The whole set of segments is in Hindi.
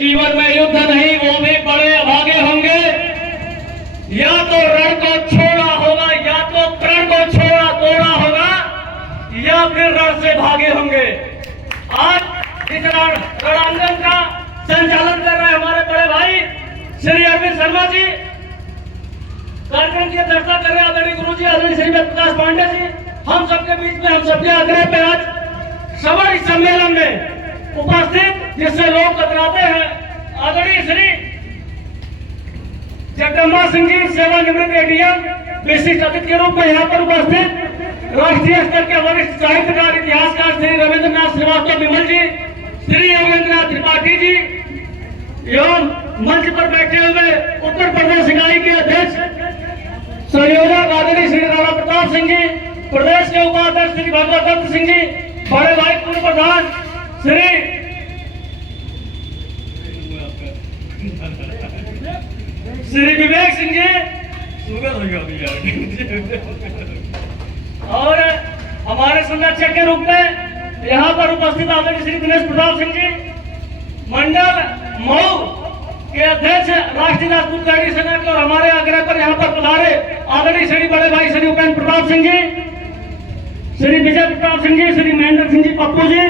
जीवन में युद्ध नहीं, वो भी बड़े अभागे होंगे। या तो रण को छोड़ा होगा, या तो प्रण को तोड़ा होगा, या फिर रण से भागे होंगे। आज इस रणांगन का संचालन कर रहे हमारे बड़े भाई श्री अरविंद शर्मा जी, कार्यक्रम की अध्यक्षता कर रहे आदरणीय गुरु जी आदरणीय श्री प्रकाश पांडे जी। हम सबके बीच में, हम सबके आग्रह पे आज श्रवण सम्मेलन में उपस्थित, जिससे लोग कतराते हैं, आदरणीय श्री जगदम्बा सिंह जी, सेवानिवृत्त एडीएम, विशिष्ट अतिथि के रूप में यहाँ पर उपस्थित राष्ट्रीय स्तर के वरिष्ठ साहित्यकार इतिहासकार श्री रविंद्रनाथ श्रीवास्तव विमल जी, श्री योगेंद्रनाथ त्रिपाठी जी एवं मंच पर बैठे हुए उत्तर प्रदेश इकाई के अध्यक्ष संयोजक आदरणीय श्री राणा प्रताप सिंह जी, प्रदेश के उपाध्यक्ष श्री भगवत दत्त सिंह जी, बड़े भाई पूर्व प्रधान श्री विवेक सिंह जी, और हमारे संरक्षक के रूप में यहाँ पर उपस्थित आदरणीय श्री दिनेश प्रताप सिंह जी, मंडल मऊ के अध्यक्ष राष्ट्रीय राजपूत गाड़ी सेना के, और हमारे आग्रह पर यहाँ पर पधारे आदरणीय श्री बड़े भाई श्री उपेंद्र प्रताप सिंह जी, श्री विजय प्रताप सिंह जी, श्री महेंद्र सिंह जी पप्पू जी।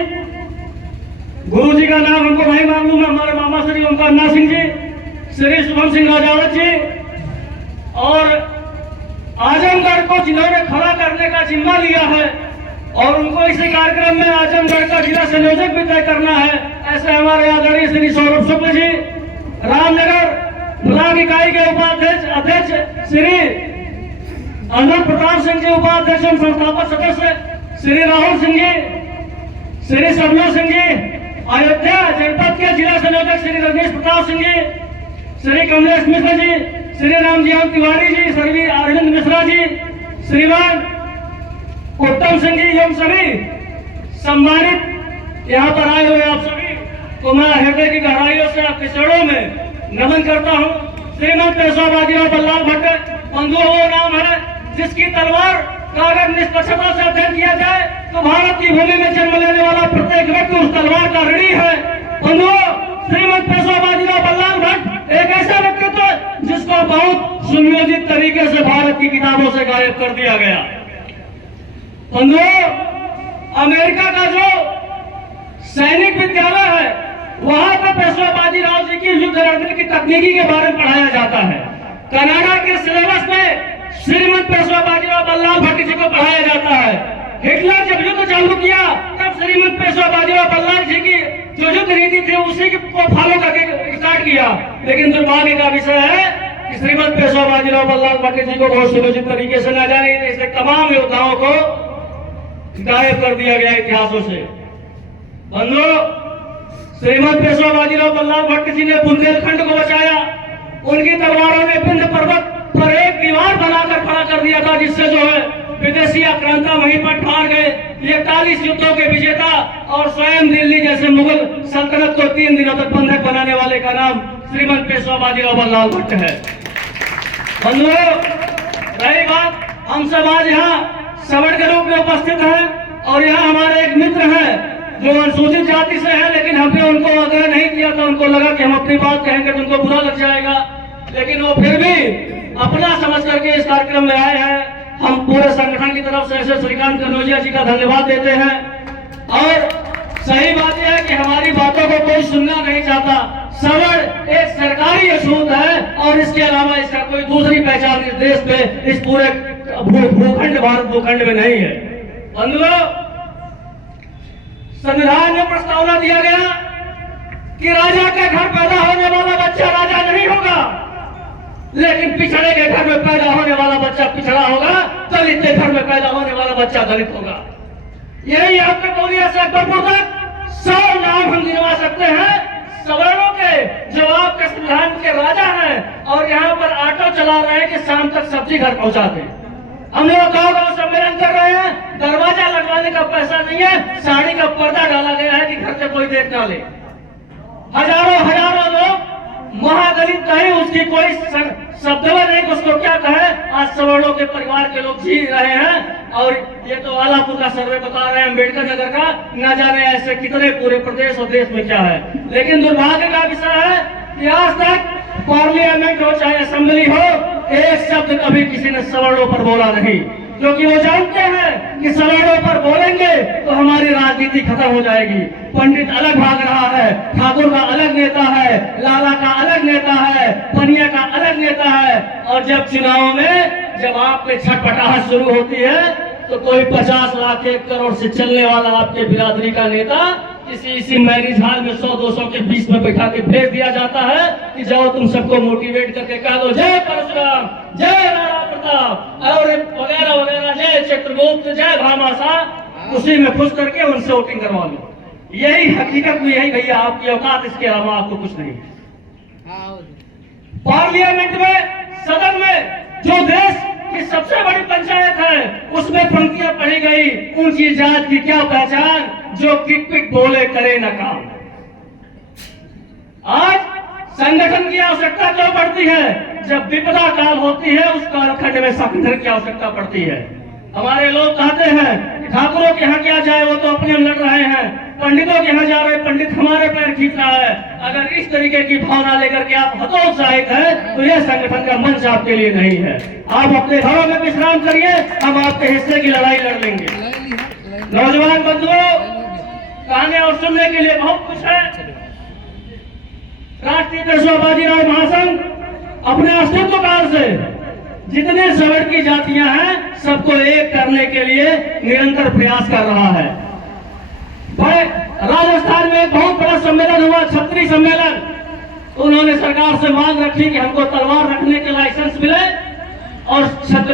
गुरु जी का नाम हमको नहीं मालूम है, हमारे मामा श्री ओमकारनाथ सिंह जी, श्री शुभम सिंह राजावत जी, और आजमगढ़ को जिन्होंने खड़ा करने का जिम्मा लिया है और उनको इसी कार्यक्रम में आजमगढ़ का जिला संयोजक भी तय करना है, ऐसे हमारे आदरणीय श्री सौरभ शुक्ल जी, रामनगर ब्लॉक इकाई के उपाध्यक्ष अध्यक्ष श्री अनंत प्रताप सिंह जी, उपाध्यक्ष एवं संस्थापक सदस्य श्री राहुल सिंह जी, श्री सबलू सिंह जी, अयोध्या जनपद के जिला संयोजक श्री रजनीश प्रताप सिंह जी, श्री कमलेश मिश्र जी, श्री रामजीवन तिवारी जी, श्री अरविंद मिश्रा जी, श्रीमान उत्तम सिंह जी एवं सभी सम्मानित यहाँ पर आए हुए आप सभी को मैं हृदय की गहराइयों से आपके चरणों में नमन करता हूँ। श्रीमंत पेशवा बाजीराव बल्लाल भट्ट बंधुओं, वो नाम है जिसकी तलवार का अगर निष्पक्षता से अध्ययन किया जाए तो भारत की भूमि में जन्म लेने वाला प्रत्येक व्यक्ति उस तलवार का ऋणी है। बंधुओं, श्रीमंत पेशवा बाजीराव बल्लाल भट्ट एक ऐसा व्यक्तित्व है जिसको बहुत सुनियोजित तरीके से भारत की किताबों से गायब कर दिया गया। बंधुओं, अमेरिका का जो सैनिक विद्यालय है, वहां पर पेशवा बाजीराव जी की युद्ध लड़ने की तकनीकी के बारे में पढ़ाया जाता है। कनाडा के सिलेबस में श्रीमंत पेशवा बाजीराव बल्लाल भट्ट जी को पढ़ाया जाता है। हिटलर जब युद्ध चालू किया तब श्रीमंत पेशवा बाजीराव बल्लाल जी की जो युद्ध नीति थी उसी को फॉलो करके स्टार्ट किया। लेकिन दुर्भाग्य का विषय है कि श्रीमंत पेशवा बाजीराव बल्लाल भट्ट जी को बहुत सुनियोजित तरीके से न जाने ऐसे तमाम योद्धाओं को गायब कर दिया गया इतिहासों से। बंधुओं, श्रीमंत पेशवा बाजीराव बल्लाल भट्ट जी ने बुंदेलखंड को बचाया। उनकी तलवारों ने विंध्य पर्वत पर एक दीवार बनाकर खड़ा कर दिया था, जिससे जो है विदेशी आक्रांता वहीं पर ठार गए। ये 41 युद्धों के विजेता और स्वयं दिल्ली जैसे मुगल सल्तनत को 3 दिनों तक बंधक बनाने वाले का नाम श्रीमंत पेशवा बाजीराव बल्लाल भट्ट है। बंधुओं, रही बात, हम सब आज यहाँ श्रवण के रूप में उपस्थित हैं और यहाँ हमारे एक मित्र हैं जो अनुसूचित जाति से है, लेकिन हमने उनको आग्रह नहीं किया था। उनको लगा कि हम अपनी बात कहेंगे तो उनको बुरा लग जाएगा, लेकिन वो फिर भी अपना समझ करके इस कार्यक्रम में आए हैं। हम पूरे संगठन की तरफ से ऐसे श्रीकांत कनौजिया जी का धन्यवाद देते हैं। और सही बात यह है कि हमारी बातों को कोई सुनना नहीं चाहता। श्रवण एक सरकारी अछूत है और इसके अलावा इसका कोई दूसरी पहचान इस देश पे, इस पूरे भूखंड भारत भूखंड में नहीं है। बंधुओं, संविधान में प्रस्तावना दिया गया कि राजा के घर पैदा होने वाला बच्चा राजा नहीं होगा, लेकिन पिछड़े के घर में पैदा होने वाला बच्चा पिछड़ा होगा, दलित के घर में पैदा होने वाला बच्चा दलित होगा। यही आपके बोलिया से अकबरपुर तक 100 नाम हम गिनवा सकते हैं सवर्णों के जो आपके संविधान के राजा हैं और यहाँ पर ऑटो चला रहे हैं कि शाम तक सब्जी घर पहुंचा दें। हम लोग गाँव सम्मेलन कर रहे हैं, दरवाजा लगवाने का पैसा नहीं है, साड़ी का पर्दा डाला गया है कि घर से कोई देख ना ले। हजारों लोग महादलित कहे, उसकी कोई शब्द नहीं, उसको क्या कहे। आज सवर्णों के परिवार के लोग जी रहे हैं और ये तो आलापुर का सर्वे बता रहे हैं, अम्बेडकर नगर का, न जाने ऐसे कितने पूरे प्रदेश और देश में क्या है। लेकिन दुर्भाग्य का विषय है कि आज तक पार्लियामेंट हो चाहे असेंबली हो, एक शब्द कभी किसी ने सवर्णों पर बोला नहीं, क्योंकि वो जानते हैं कि सवर्णों पर बोलेंगे तो हमारी राजनीति खत्म हो जाएगी। पंडित अलग भाग रहा है, ठाकुर का अलग नेता है, लाला का अलग नेता है, पनिया का अलग नेता है, और जब चुनाव में जब आप में छटपटाहट शुरू होती है तो कोई 50 लाख 1 करोड़ से चलने वाला आपके बिरादरी का नेता इसी मैरिज हॉल में 100-200 के बीच में बैठा के भेज दिया जाता है कि जाओ तुम सबको मोटिवेट करके कह दो जय परशुराम, जय राणा प्रताप और वगैरह वगैरह, जय चित्रगुप्त, जय भामाशाह, उसी में खुश करके उनसे वोटिंग करवा लो। यही हकीकत में, यही भैया आपकी औकात, इसके अलावा आपको कुछ नहीं। पार्लियामेंट में, सदन में जो देश की सबसे बड़ी पंचायत है उसमें पंक्तियां पढ़ी गई, ऊंची जात की क्या पहचान, जो किक पिक बोले करे न काम। आज संगठन की आवश्यकता क्यों पड़ती है? जब विपदा काल होती है उस कालखंड में संगठन की आवश्यकता पड़ती है। हमारे लोग कहते हैं कि ठाकुरों के यहाँ क्या जाए, वो तो अपने लड़ रहे हैं, पंडितों के यहाँ जा रहे, पंडित हमारे पैर खींच रहा है। अगर इस तरीके की भावना लेकर के आप हतोत्साहित हैं तो यह संगठन का मंच आपके लिए नहीं है। आप अपने घरों में विश्राम करिए, हम आपके हिस्से की लड़ाई लड़ लेंगे। नौजवान बंधुओं, कहने और सुनने के लिए बहुत कुछ है। राष्ट्रीय पेशवा बाजीराव महासंघ अपने अस्तित्व काल से जितने सवर्ण की जातियां हैं सबको एक करने के लिए निरंतर प्रयास कर रहा है। राजस्थान में एक बहुत बड़ा सम्मेलन हुआ, छत्री सम्मेलन। उन्होंने सरकार से मांग रखी कि हमको तलवार रखने के लाइसेंस मिले और